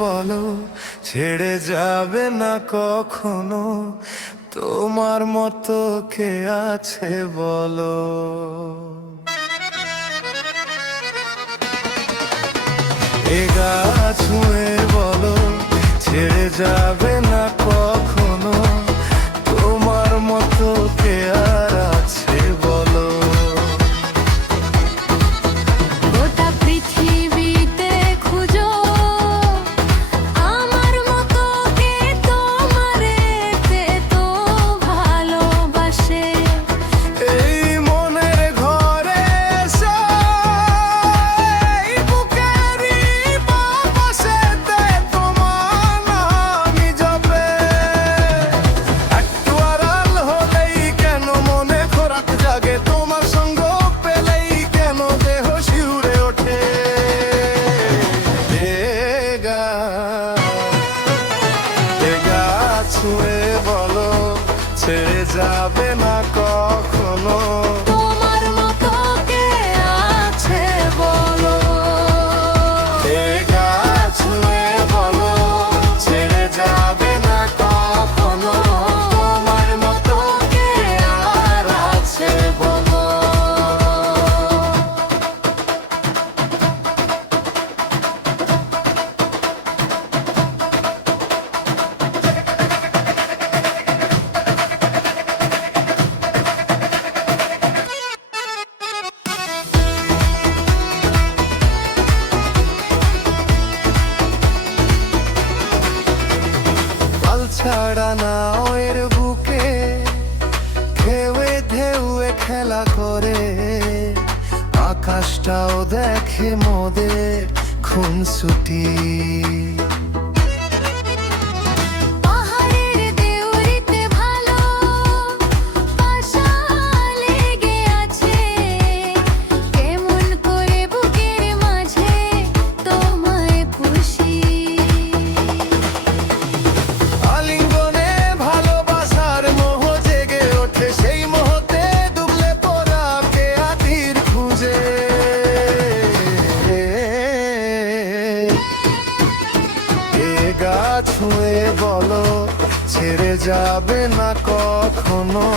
বলো ছেড়ে যাবে না কখনো, তোমার মতো কে আছে বলো। এ গা ছুঁয়ে বলো ছেড়ে যাবে না কখনো, তোমার মতো কে আর আছে বলো। গোটা পৃথিবীতে খুঁজো আমার মতো কে তোমারে তো ভালোবাসে। এই মনের ঘরে এসো, এই বুকেরই বাতাসেতে তোমার নামই জপে। একটু আড়াল হলেই কেন মনে খোরাক জাগে, তোমার সঙ্গ পেলেই কেন দেহ শিউরে ওঠে। এ গা ছুঁয়ে বলো ছেড়ে যাবে না কখনো, তোমার মতো কে আছে বলো। এ গা ছুঁয়ে বলো ছেড়ে যাবে না কখনো, তোমার মতো কে আর আছে বলো। পাল ছাড়া নাও এর বুকে ঢেউয়ে ঢেউয়ে খেলা করে, আকাশটাও দেখে মোদের খুনসুটি। পাহাড়ের দেউরিতে ভালো বাসা লেগে আছে, কেমন করে বুকের মাঝে তোমায় পুষি। আলিঙ্গনে ভালোবাসার মোহ জেগে ওঠে, সেই মোহতে ডুবলে পড়া কে আতির খুঁজে। এ গা ছুঁয়ে বলো ছেড়ে যাবে না কখনো,